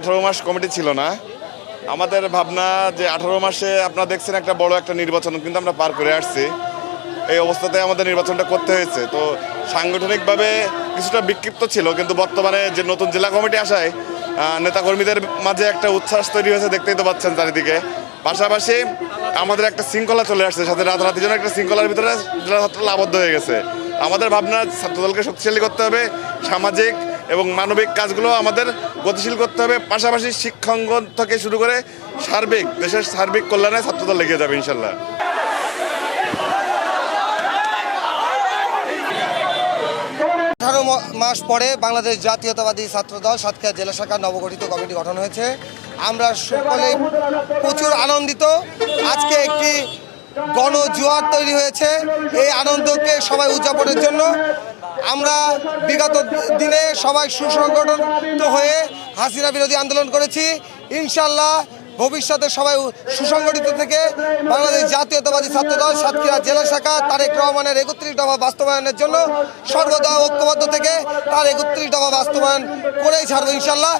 18 মাস committee ছিল না। আমাদের ভাবনা যে 18 মাসে আপনারা দেখছেন একটা বড় একটা নির্বাচন কিন্তু আমরা পার করে আসছি। এই অবস্থাতে আমাদের নির্বাচনটা করতে হয়েছে। তো সাংগঠনিকভাবে কিছুটা বিক্ষিপ্ত ছিল, কিন্তু বর্তমানে যে নতুন জেলা কমিটি আসায় নেতাকর্মীদের মাঝে একটা উচ্ছ্বাস তৈরি হয়েছে, দেখতেই তো পাচ্ছেন চারিদিকে। পাশাপাশি আমাদের একটা শৃঙ্খলা চলে আসছে, সাথে রাতারাতি যেন একটা শৃঙ্খলার ভিতরে জেলা ছাত্ররা আবদ্ধ হয়ে গেছে। আমাদের ভাবনা ছাত্রদলকে শক্তিশালী করতে হবে, সামাজিক এবং মানবিক কাজগুলো আমাদের গতিশীল করতে হবে। পাশাপাশি শিক্ষাঙ্গন থেকে শুরু করে সার্বিক দেশের সার্বিক কল্যাণে ছাত্রদল লেগে যাবে ইনশাল্লাহ। 18 মাস পরে বাংলাদেশ জাতীয়তাবাদী ছাত্রদল সাতক্ষীরা জেলা শাখার নবগঠিত কমিটি গঠন হয়েছে। আমরা সকলেই প্রচুর আনন্দিত। আজকে একটি গণজোয়ার তৈরি হয়েছে। এই আনন্দকে সবাই উদযাপনের জন্য আমরা বিগত দিনে সবাই সুসংগঠিত হয়ে হাসিনা বিরোধী আন্দোলন করেছি। ইনশাল্লাহ ভবিষ্যতে সবাই সুসংগঠিত থেকে বাংলাদেশ জাতীয়তাবাদী ছাত্রদল সাতক্ষীরা জেলা শাখা তারেক রহমানের 31 দফা বাস্তবায়নের জন্য সর্বদা ঐক্যবদ্ধ থেকে তার 31 দফা বাস্তবায়ন করেই ছাড়বো ইনশাল্লাহ।